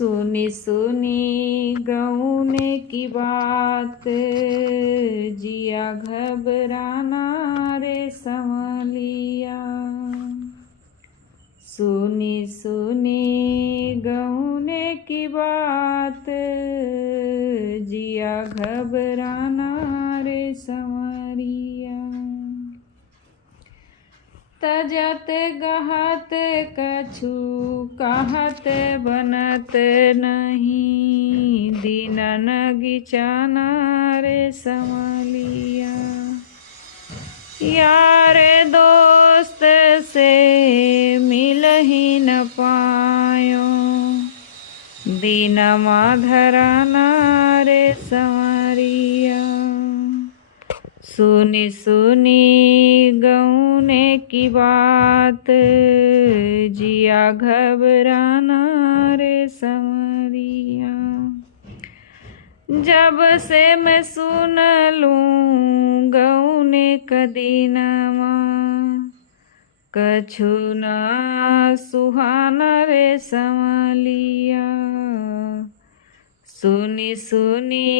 सुनी सुनी गौने की बात, जिया घबराना रे संवलिया। सुनी सुनी गौने की बात, जिया घबराना रे संवरिया। तजत गहत कछु कहत बनत नहीं, दीनन गिचाना रे संवलिया। यार दोस्त से मिल ही न पायो, दीनमा धराना रे संवरिया। सुनी सुनी गौने की बात, जिया घबराना रे संवरिया। जब से मैं सुन लूँ गौने कदीनमा, कछु ना सुहाना रे संवलिया। सुनी सुनी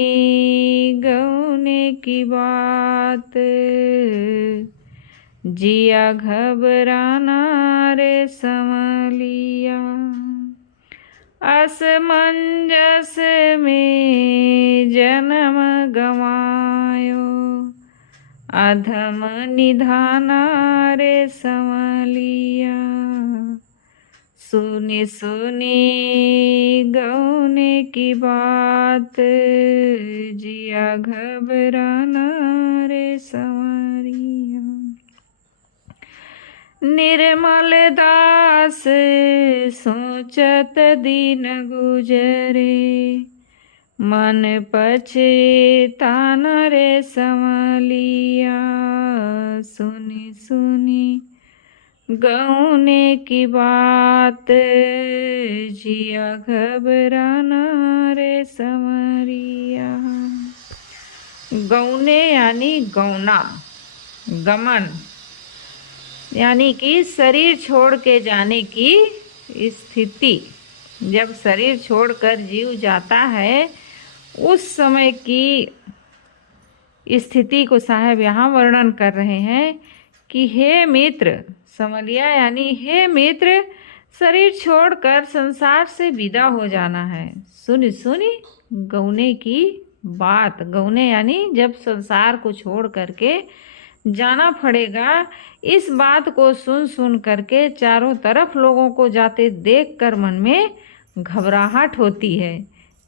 गौने की बात, जिया घबराना रे संवलिया। असमंजस में जन्म गवायो, अधम निधाना रे संवलिया। सुनी सुनी गौने की बात, जिया घबराना रे संवरिया। निर्मल दास सोचत दिन गुजरे, मन पछताना रे संवलिया। सुनी सुनी गौने की बात, जिया घबराना रे संवरिया। गौने यानी गौना, गमन यानी कि शरीर छोड़ के जाने की स्थिति। जब शरीर छोड़कर जीव जाता है उस समय की स्थिति को साहब यहाँ वर्णन कर रहे हैं कि हे मित्र, संवलिया यानी हे मित्र, शरीर छोड़कर संसार से विदा हो जाना है। सुनी सुनी गौने की बात, गौने यानी जब संसार को छोड़ करके जाना पड़ेगा, इस बात को सुन सुन करके चारों तरफ लोगों को जाते देखकर मन में घबराहट होती है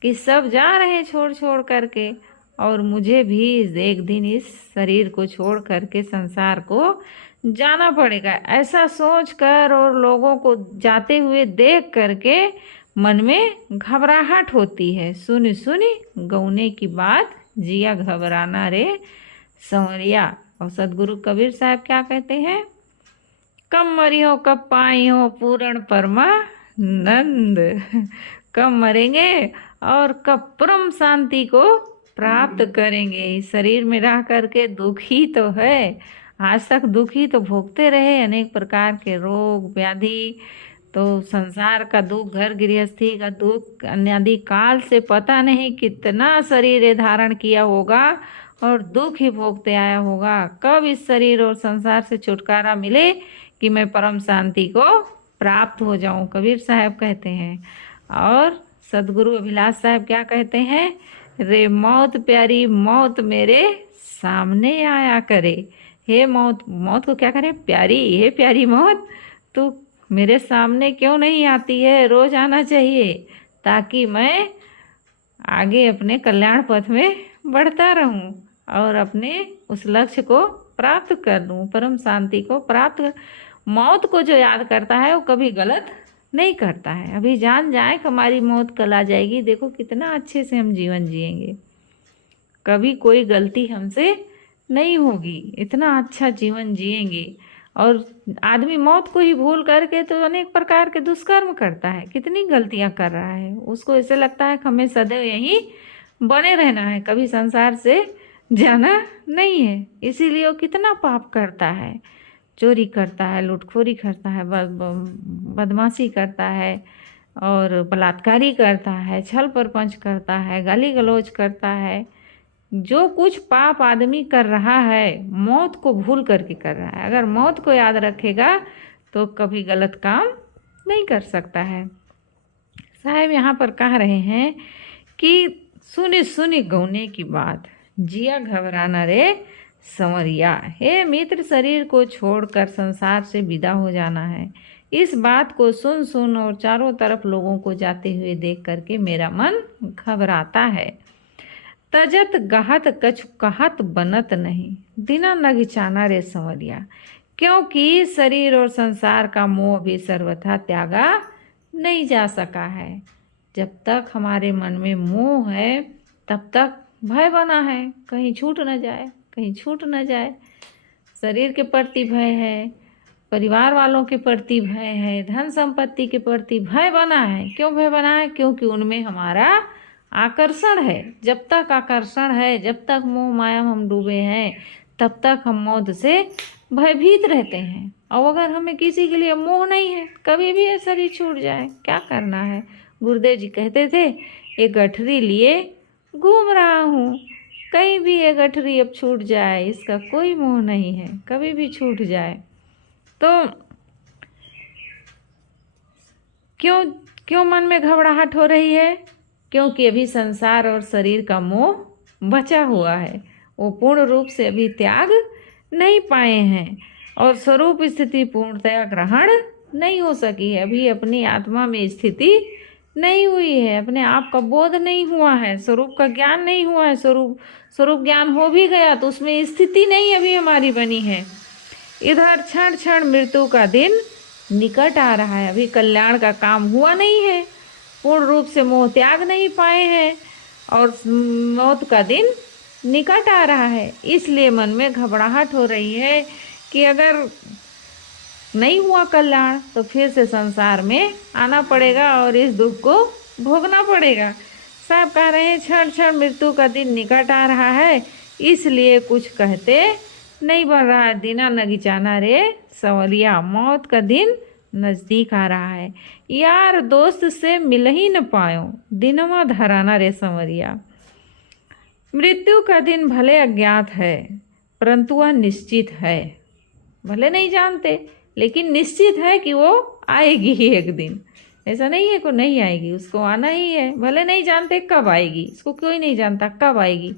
कि सब जा रहे हैं छोड़ छोड़ करके, और मुझे भी एक दिन इस शरीर को छोड़ करके संसार को जाना पड़ेगा। ऐसा सोचकर और लोगों को जाते हुए देख करके मन में घबराहट होती है। सुनी सुनी गौने की बात, जिया घबराना रे संवरिया। और सदगुरु कबीर साहब क्या कहते हैं? कब मरियो कब पाइयो पूर्ण परमानंद। कब मरेंगे और कब परम शांति को प्राप्त करेंगे। इस शरीर में रह करके दुखी तो है, आज तक दुखी तो भोगते रहे, अनेक प्रकार के रोग व्याधि, तो संसार का दुख, घर गृहस्थी का दुख, अन्यादि काल से पता नहीं कितना शरीर धारण किया होगा और दुख ही भोगते आया होगा। कब इस शरीर और संसार से छुटकारा मिले कि मैं परम शांति को प्राप्त हो जाऊं, कबीर साहब कहते हैं। और सदगुरु अभिलाष साहब क्या कहते हैं? रे मौत प्यारी मौत मेरे सामने आया करे। हे मौत, मौत को क्या करें? प्यारी, हे प्यारी मौत, तू मेरे सामने क्यों नहीं आती है? रोज आना चाहिए ताकि मैं आगे अपने कल्याण पथ में बढ़ता रहूं और अपने उस लक्ष्य को प्राप्त कर लूं, परम शांति को प्राप्त। मौत को जो याद करता है वो कभी गलत नहीं करता है। अभी जान जाए कि हमारी मौत कल आ जाएगी, देखो कितना अच्छे से हम जीवन जिएंगे, कभी कोई गलती हमसे नहीं होगी, इतना अच्छा जीवन जिएंगे। और आदमी मौत को ही भूल करके तो अनेक प्रकार के दुष्कर्म करता है, कितनी गलतियां कर रहा है। उसको ऐसे लगता है कि हमें सदैव यहीं बने रहना है, कभी संसार से जाना नहीं है, इसीलिए वो कितना पाप करता है, चोरी करता है, लूटखोरी करता है, बदमाशी करता है, और बलात्कारी करता है, छल प्रपंच करता है, गाली गलौज करता है, जो कुछ पाप आदमी कर रहा है मौत को भूल करके कर रहा है। अगर मौत को याद रखेगा तो कभी गलत काम नहीं कर सकता है। साहब यहाँ पर कह रहे हैं कि सुनी सुनी गौने की बात, जिया घबराना रे संवरिया। हे मित्र, शरीर को छोड़कर संसार से विदा हो जाना है। इस बात को सुन सुन और चारों तरफ लोगों को जाते हुए देख करके मेरा मन घबराता है। तजत गहत कछु कहत बनत नहीं, दिना नगिचाना रे संवरिया। क्योंकि शरीर और संसार का मोह भी सर्वथा त्यागा नहीं जा सका है। जब तक हमारे मन में मोह है तब तक भय बना है, कहीं छूट न जाए, कहीं छूट न जाए। शरीर के प्रति भय है, परिवार वालों के प्रति भय है, धन संपत्ति के प्रति भय बना है। क्यों भय बना है? क्योंकि उनमें हमारा आकर्षण है। जब तक आकर्षण है, जब तक मोह माया में हम डूबे हैं, तब तक हम मौत से भयभीत रहते हैं। और अगर हमें किसी के लिए मोह नहीं है, कभी भी ये शरीर छूट जाए, क्या करना है? गुरुदेव जी कहते थे, एक गठरी लिए घूम रहा हूँ, कहीं भी ये गठरी अब छूट जाए, इसका कोई मोह नहीं है, कभी भी छूट जाए। तो क्यों क्यों मन में घबराहट हो रही है? क्योंकि अभी संसार और शरीर का मोह बचा हुआ है, वो पूर्ण रूप से अभी त्याग नहीं पाए हैं और स्वरूप स्थिति पूर्णतया ग्रहण नहीं हो सकी है। अभी अपनी आत्मा में स्थिति नहीं हुई है, अपने आप का बोध नहीं हुआ है, स्वरूप का ज्ञान नहीं हुआ है। स्वरूप ज्ञान हो भी गया तो उसमें स्थिति नहीं अभी हमारी बनी है। इधर क्षण क्षण मृत्यु का दिन निकट आ रहा है, अभी कल्याण का काम हुआ नहीं है, पूर्ण रूप से मोह त्याग नहीं पाए हैं और मौत का दिन निकट आ रहा है। इसलिए मन में घबराहट हो रही है कि अगर नहीं हुआ कल्याण तो फिर से संसार में आना पड़ेगा और इस दुख को भोगना पड़ेगा। साहब कह रहे हैं क्षण क्षण मृत्यु का दिन निकट आ रहा है, इसलिए कुछ कहते नहीं बन रहा है। दिना नगिचाना रे संवरिया, मौत का दिन नजदीक आ रहा है। यार दोस्त से मिल ही न पायो, दिनवा धराना रे संवरिया। मृत्यु का दिन भले अज्ञात है परंतु वह निश्चित है। भले नहीं जानते लेकिन निश्चित है कि वो आएगी ही एक दिन। ऐसा नहीं है कि नहीं आएगी, उसको आना ही है। भले नहीं जानते कब आएगी, इसको कोई नहीं जानता कब आएगी,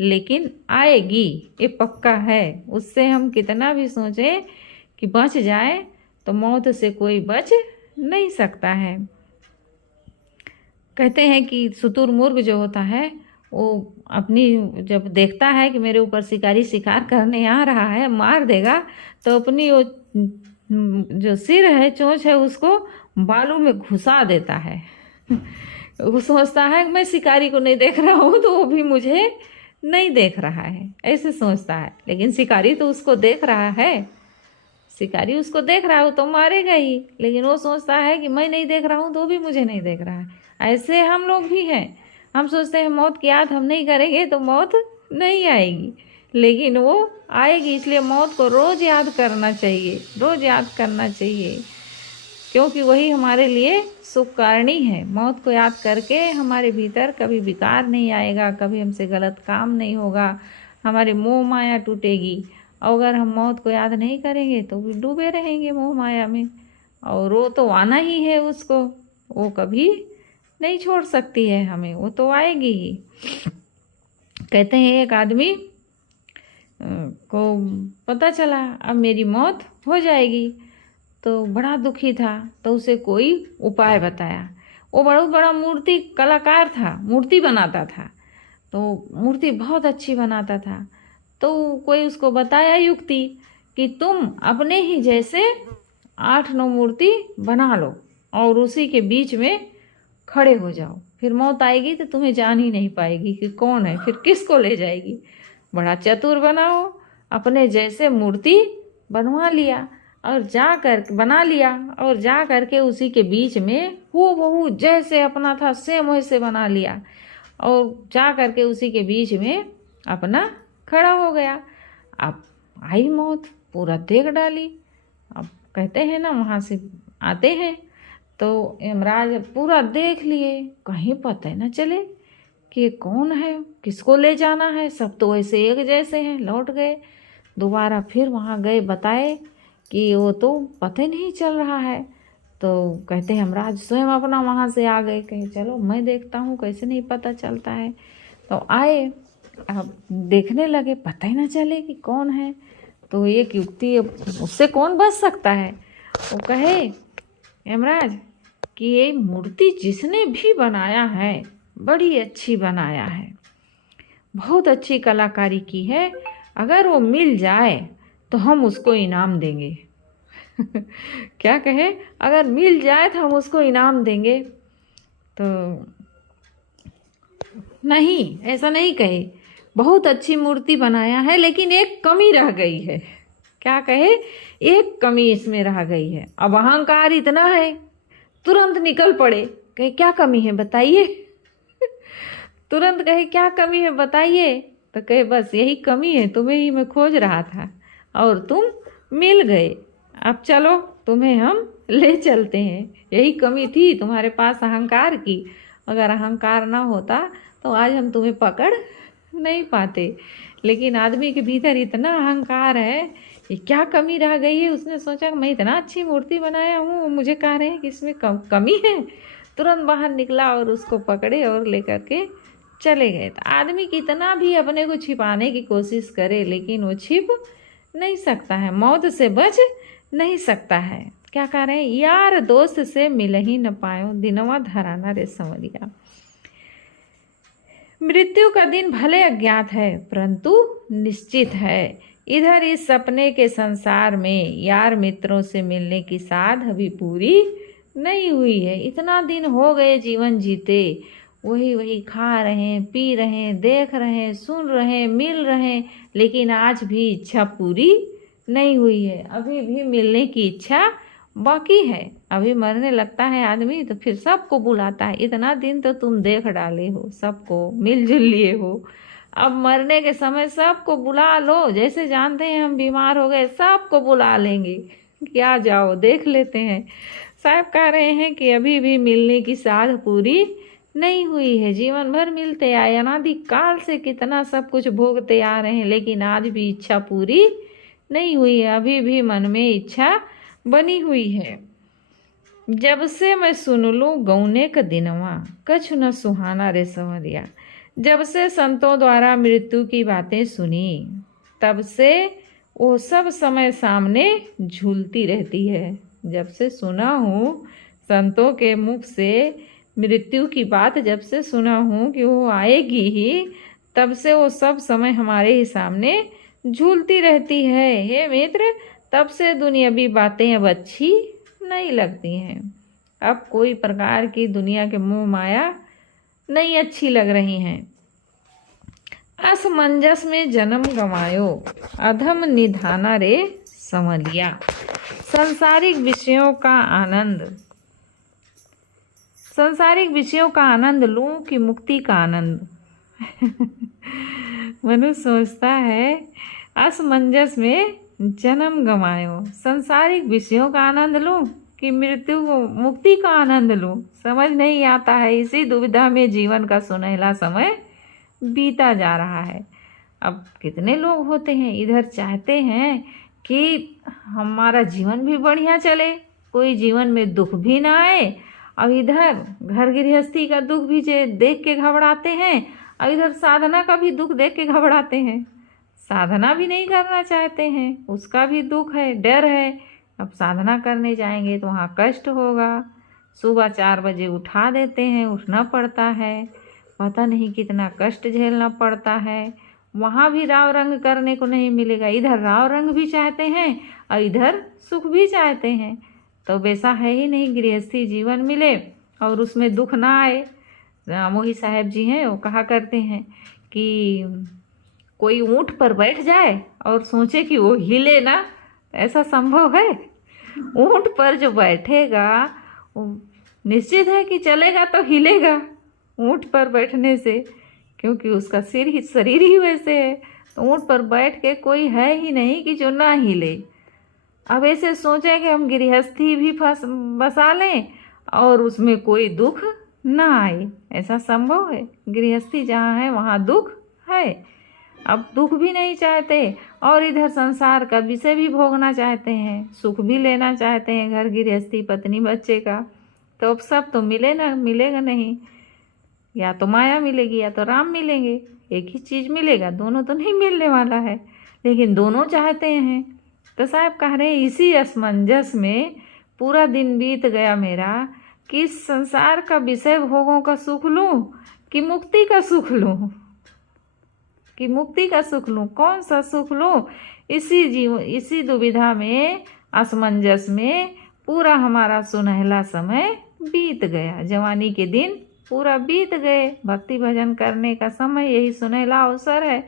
लेकिन आएगी, ये पक्का है। उससे हम कितना भी सोचें कि बच जाए तो मौत से कोई बच नहीं सकता है। कहते हैं कि शुतुरमुर्ग जो होता है वो अपनी जब देखता है कि मेरे ऊपर शिकारी शिकार करने आ रहा है, मार देगा, तो अपनी वो जो सिर है, चोंच है, उसको बालू में घुसा देता है। वो सोचता है मैं शिकारी को नहीं देख रहा हूँ तो वो भी मुझे नहीं देख रहा है, ऐसे सोचता है। लेकिन शिकारी तो उसको देख रहा है, शिकारी उसको देख रहा है, वो तो मारेगा ही, लेकिन वो सोचता है कि मैं नहीं देख रहा हूँ तो भी मुझे नहीं देख रहा है। ऐसे हम लोग भी हैं, हम सोचते हैं मौत की याद हम नहीं करेंगे तो मौत नहीं आएगी, लेकिन वो आएगी। इसलिए मौत को रोज़ याद करना चाहिए, रोज़ याद करना चाहिए, क्योंकि वही हमारे लिए सुखकारणी है। मौत को याद करके हमारे भीतर कभी विकार नहीं आएगा, कभी हमसे गलत काम नहीं होगा, हमारी मोह माया टूटेगी। और अगर हम मौत को याद नहीं करेंगे तो भी डूबे रहेंगे मोह माया में, और वो तो आना ही है, उसको वो कभी नहीं छोड़ सकती है हमें, वो तो आएगी ही। कहते हैं एक आदमी को पता चला अब मेरी मौत हो जाएगी, तो बड़ा दुखी था, तो उसे कोई उपाय बताया। वो बहुत बड़ा मूर्ति कलाकार था, मूर्ति बनाता था, तो मूर्ति बहुत अच्छी बनाता था। तो कोई उसको बताया युक्ति कि तुम अपने ही जैसे 8-9 मूर्ति बना लो और उसी के बीच में खड़े हो जाओ, फिर मौत आएगी तो तुम्हें जान ही नहीं पाएगी कि कौन है, फिर किसको ले जाएगी। बड़ा चतुर बनाओ, अपने जैसे मूर्ति बनवा लिया और बना लिया और जा करके उसी के बीच में हूबहू जैसे अपना था सेम वैसे बना लिया और जा करके उसी के बीच में अपना खड़ा हो गया। अब आई मौत, पूरा देख डाली। अब कहते हैं ना, वहाँ से आते हैं तो यमराज पूरा देख लिए, कहीं पता न चले कि ये कौन है, किसको ले जाना है। सब तो ऐसे एक जैसे हैं। लौट गए, दोबारा फिर वहाँ गए, बताए कि वो तो पता ही नहीं चल रहा है। तो कहते हैं यमराज स्वयं अपना वहाँ से आ गए, कहे चलो मैं देखता हूँ कैसे नहीं पता चलता है। तो आए, अब देखने लगे, पता ही ना चले कि कौन है। तो एक युक्ति, उससे कौन बच सकता है। वो कहे यमराज कि ये मूर्ति जिसने भी बनाया है बड़ी अच्छी बनाया है, बहुत अच्छी कलाकारी की है, अगर वो मिल जाए तो हम उसको इनाम देंगे। क्या कहे, अगर मिल जाए तो हम उसको इनाम देंगे। तो नहीं, ऐसा नहीं कहे, बहुत अच्छी मूर्ति बनाया है लेकिन एक कमी रह गई है। क्या कहे, एक कमी इसमें रह गई है। अब अहंकार इतना है, तुरंत निकल पड़े, कहे क्या कमी है बताइए। तुरंत कहे क्या कमी है बताइए। तो कहे बस यही कमी है, तुम्हें ही मैं खोज रहा था और तुम मिल गए। अब चलो तुम्हें हम ले चलते हैं, यही कमी थी तुम्हारे पास अहंकार की। अगर अहंकार ना होता तो आज हम तुम्हें पकड़ नहीं पाते। लेकिन आदमी के भीतर इतना अहंकार है, ये क्या कमी रह गई है। उसने सोचा मैं इतना अच्छी मूर्ति बनाया हूँ, मुझे कह रहे हैं कि इसमें कमी है। तुरंत बाहर निकला और उसको पकड़े और लेकर के चले गए। तो आदमी कितना भी अपने को छिपाने की कोशिश करे लेकिन वो छिप नहीं सकता है, मौत से बच नहीं सकता है। क्या कह रहे हैं, यार दोस्त से मिल ही न पायो, दिनवा धराना रे संवरिया। मृत्यु का दिन भले अज्ञात है परंतु निश्चित है। इधर इस सपने के संसार में यार मित्रों से मिलने की साध अभी पूरी नहीं हुई है। इतना दिन हो गए जीवन जीते, वही वही खा रहे हैं, पी रहे हैं, देख रहे हैं, सुन रहे हैं, मिल रहे हैं, लेकिन आज भी इच्छा पूरी नहीं हुई है। अभी भी मिलने की इच्छा बाकी है। अभी मरने लगता है आदमी तो फिर सबको बुलाता है, इतना दिन तो तुम देख डाले हो, सबको मिलजुल लिए हो, अब मरने के समय सबको बुला लो। जैसे जानते हैं हम बीमार हो गए, सबको बुला लेंगे, क्या जाओ देख लेते हैं। साहब कह रहे हैं कि अभी भी मिलने की साध पूरी नहीं हुई है। जीवन भर मिलते आए, अनादि काल से कितना सब कुछ भोगते आ रहे हैं, लेकिन आज भी इच्छा पूरी नहीं हुई है। अभी भी मन में इच्छा बनी हुई है। जब से मैं सुन लूँ गौने का दिनवा, कछु न सुहाना रे संवरिया। जब से संतों द्वारा मृत्यु की बातें सुनी, तब से वो सब समय सामने झूलती रहती है। जब से सुना हूँ संतों के मुख से मृत्यु की बात, जब से सुना हूँ कि वो आएगी ही, तब से वो सब समय हमारे ही सामने झूलती रहती है। हे मित्र, तब से दुनियावी बातें अब अच्छी नहीं लगती हैं। अब कोई प्रकार की दुनिया के मोह माया नहीं अच्छी लग रही हैं। असमंजस में जन्म गंवायो, अधम निधाना रे संवरिया। सांसारिक विषयों का आनंद लूं कि मुक्ति का आनंद। मनुष्य सोचता है असमंजस में जन्म गंवायो, सांसारिक विषयों का आनंद लूं कि मुक्ति का आनंद लूं, समझ नहीं आता है। इसी दुविधा में जीवन का सुनहला समय बीता जा रहा है। अब कितने लोग होते हैं, इधर चाहते हैं कि हमारा जीवन भी बढ़िया चले, कोई जीवन में दुख भी ना आए, और इधर घर गृहस्थी का दुख भी देख के घबराते हैं, और इधर साधना का भी दुख देख के घबराते हैं। साधना भी नहीं करना चाहते हैं, उसका भी दुख है, डर है। अब साधना करने जाएंगे तो वहाँ कष्ट होगा, सुबह 4 बजे उठा देते हैं, उठना पड़ता है, पता नहीं कितना कष्ट झेलना पड़ता है। वहाँ भी राव रंग करने को नहीं मिलेगा। इधर राव रंग भी चाहते हैं और इधर सुख भी चाहते हैं, तो वैसा है ही नहीं गृहस्थी जीवन मिले और उसमें दुख ना आए। मोही साहब जी हैं, वो कहा करते हैं कि कोई ऊँट पर बैठ जाए और सोचे कि वो हिले ना, ऐसा संभव है? ऊँट पर जो बैठेगा वो निश्चित है कि चलेगा तो हिलेगा ऊँट पर बैठने से, क्योंकि उसका शरीर ही वैसे है। तो ऊँट पर बैठ के कोई है ही नहीं कि जो ना हिले। अब ऐसे सोचें कि हम गृहस्थी भी बसा लें और उसमें कोई दुख ना आए। ऐसा संभव है? गृहस्थी जहाँ है वहाँ दुख है। अब दुख भी नहीं चाहते और इधर संसार का विषय भी भोगना चाहते हैं, सुख भी लेना चाहते हैं, घर गृहस्थी पत्नी बच्चे का। तो अब सब तो मिलेगा नहीं। या तो माया मिलेगी या तो राम मिलेंगे, एक ही चीज़ मिलेगा, दोनों तो नहीं मिलने वाला है। लेकिन दोनों चाहते हैं। तो साहब कह रहे हैं इसी असमंजस में पूरा दिन बीत गया मेरा कि संसार का विषय भोगों का सुख लूं कि मुक्ति का सुख लूं, कौन सा सुख लूं। इसी दुविधा में, असमंजस में पूरा हमारा सुनहला समय बीत गया। जवानी के दिन पूरा बीत गए। भक्ति भजन करने का समय यही सुनहला अवसर है।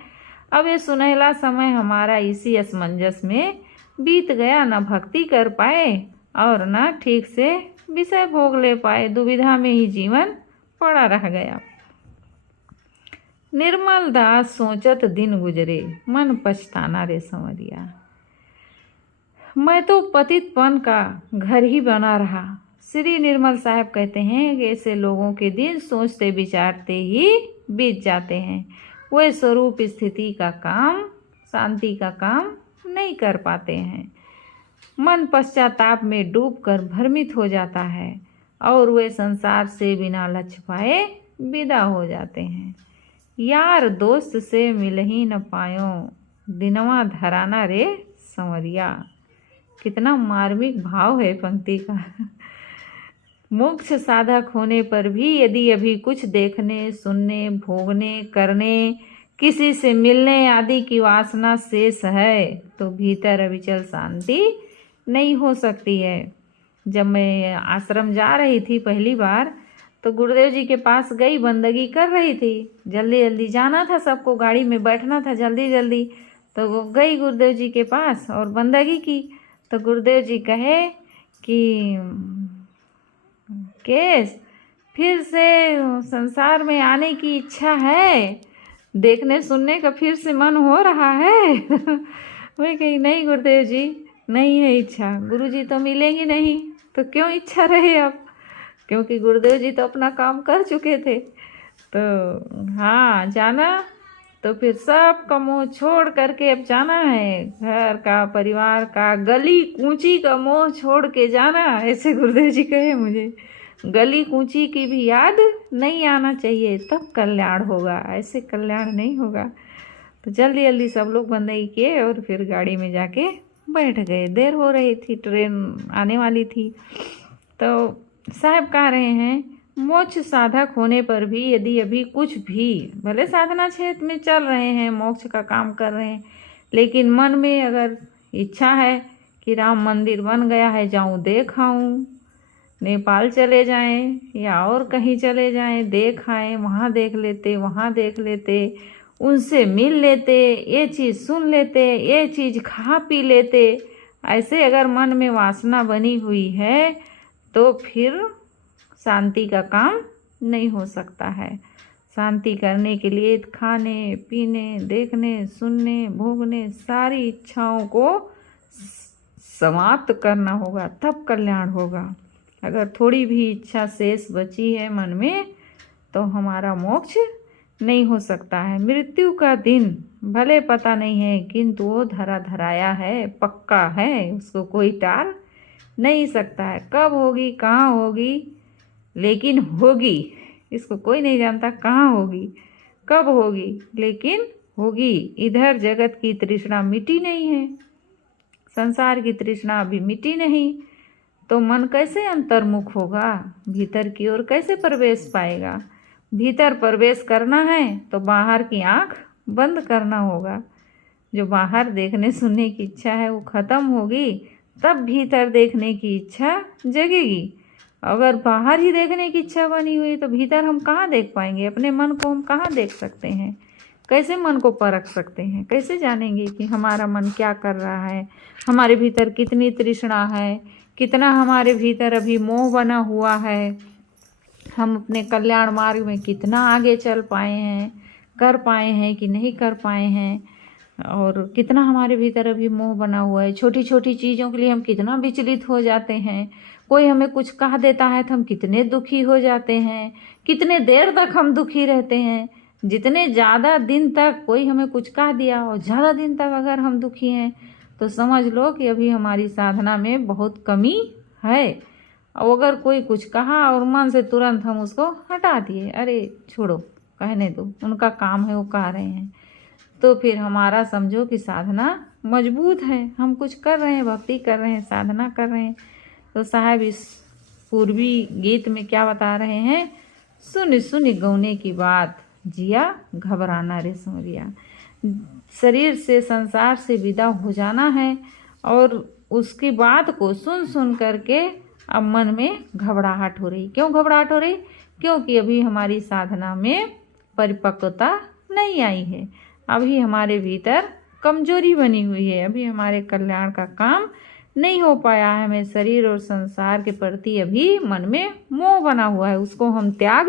अब ये सुनहला समय हमारा इसी असमंजस में बीत गया। न भक्ति कर पाए और न ठीक से विषय भोग ले पाए। दुविधा में ही जीवन पड़ा रह गया। निर्मल दास सोचत दिन गुजरे, मन पछताना रे संवरिया। मैं तो पतितपन का घर ही बना रहा। श्री निर्मल साहब कहते हैं कि ऐसे लोगों के दिन सोचते विचारते ही बीत जाते हैं। वे स्वरूप स्थिति का काम, शांति का काम नहीं कर पाते हैं। मन पश्चाताप में डूबकर भ्रमित हो जाता है और वे संसार से बिना लक्ष्य पाए विदा हो जाते हैं। यार दोस्त से मिल ही न पायो, दिनवा धराना रे संवरिया। कितना मार्मिक भाव है पंक्ति का। मोक्ष साधक होने पर भी यदि अभी कुछ देखने, सुनने, भोगने, करने, किसी से मिलने आदि की वासना शेष है तो भीतर अविचल शांति नहीं हो सकती है। जब मैं आश्रम जा रही थी पहली बार तो गुरुदेव जी के पास गई, बंदगी कर रही थी। जल्दी जल्दी जाना था, सबको गाड़ी में बैठना था जल्दी जल्दी। तो गई गुरुदेव जी के पास और बंदगी की। तो गुरुदेव जी कहे कि केस फिर से संसार में आने की इच्छा है, देखने सुनने का फिर से मन हो रहा है। मैं कही नहीं गुरुदेव जी, नहीं है इच्छा। गुरुजी तो मिलेंगे नहीं तो क्यों इच्छा रहे अब, क्योंकि गुरुदेव जी तो अपना काम कर चुके थे। तो हाँ जाना, तो फिर सब का मोह छोड़ करके अब जाना है। घर का, परिवार का, गली कूची का मोह छोड़ के जाना। ऐसे गुरुदेव जी कहे मुझे, गली कूची की भी याद नहीं आना चाहिए, तब कल्याण होगा, ऐसे कल्याण नहीं होगा। तो जल्दी जल्दी सब लोग बंदगी किए और फिर गाड़ी में जाके बैठ गए। देर हो रही थी, ट्रेन आने वाली थी। तो साहब कह रहे हैं मोक्ष साधक होने पर भी यदि अभी कुछ भी, भले साधना क्षेत्र में चल रहे हैं, मोक्ष का काम कर रहे हैं, लेकिन मन में अगर इच्छा है कि राम मंदिर बन गया है, जाऊं देख आऊं, नेपाल चले जाएं या और कहीं चले जाएं, देख आएं, वहाँ देख लेते, वहाँ देख लेते, उनसे मिल लेते, ये चीज़ सुन लेते, ये चीज़ खा पी लेते, ऐसे अगर मन में वासना बनी हुई है तो फिर शांति का काम नहीं हो सकता है। शांति करने के लिए खाने, पीने, देखने, सुनने, भोगने, सारी इच्छाओं को समाप्त करना होगा, तब कल्याण होगा। अगर थोड़ी भी इच्छा शेष बची है मन में तो हमारा मोक्ष नहीं हो सकता है। मृत्यु का दिन भले पता नहीं है, किंतु वो धरा धराया है, पक्का है, उसको कोई टाल नहीं सकता है। कब होगी, कहाँ होगी, लेकिन होगी। इसको कोई नहीं जानता कहाँ होगी, कब होगी, लेकिन होगी। इधर जगत की तृष्णा मिटी नहीं है, संसार की तृष्णा अभी मिटी नहीं, तो मन कैसे अंतर्मुख होगा, भीतर की ओर कैसे प्रवेश पाएगा। भीतर प्रवेश करना है तो बाहर की आंख बंद करना होगा। जो बाहर देखने सुनने की इच्छा है वो खत्म होगी, तब भीतर देखने की इच्छा जगेगी। अगर बाहर ही देखने की इच्छा बनी हुई तो भीतर हम कहाँ देख पाएंगे, अपने मन को हम कहाँ देख सकते हैं, कैसे मन को परख सकते हैं, कैसे जानेंगे कि हमारा मन क्या कर रहा है, हमारे भीतर कितनी तृष्णा है, कितना हमारे भीतर अभी मोह बना हुआ है, हम अपने कल्याण मार्ग में कितना आगे चल पाए हैं, कर पाए हैं कि नहीं कर पाए हैं, और कितना हमारे भीतर अभी मोह बना हुआ है। छोटी छोटी चीज़ों के लिए हम कितना विचलित हो जाते हैं, कोई हमें कुछ कह देता है तो हम कितने दुखी हो जाते हैं, कितने देर तक हम दुखी रहते हैं। जितने ज़्यादा दिन तक कोई हमें कुछ कह दिया और ज़्यादा दिन तक अगर हम दुखी हैं तो समझ लो कि अभी हमारी साधना में बहुत कमी है। और अगर कोई कुछ कहा और मन से तुरंत हम उसको हटा दिए, अरे छोड़ो, कहने दो, उनका काम है, वो कह रहे हैं, तो फिर हमारा समझो कि साधना मजबूत है। हम कुछ कर रहे हैं, भक्ति कर रहे हैं, साधना कर रहे हैं। तो साहब इस पूर्वी गीत में क्या बता रहे हैं, सुन सुन गौने की बात, जिया घबराना रे सुमरिया। शरीर से, संसार से विदा हो जाना है और उसकी बात को सुन सुन करके अब मन में घबराहट हो रही। क्यों घबराहट हो रही? क्योंकि अभी हमारी साधना में परिपक्वता नहीं आई है, अभी हमारे भीतर कमजोरी बनी हुई है, अभी हमारे कल्याण का काम नहीं हो पाया है। हमें शरीर और संसार के प्रति अभी मन में मोह बना हुआ है, उसको हम त्याग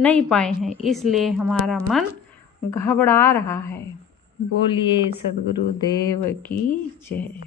नहीं पाए हैं, इसलिए हमारा मन घबरा रहा है। बोलिए सद्गुरुदेव की जय।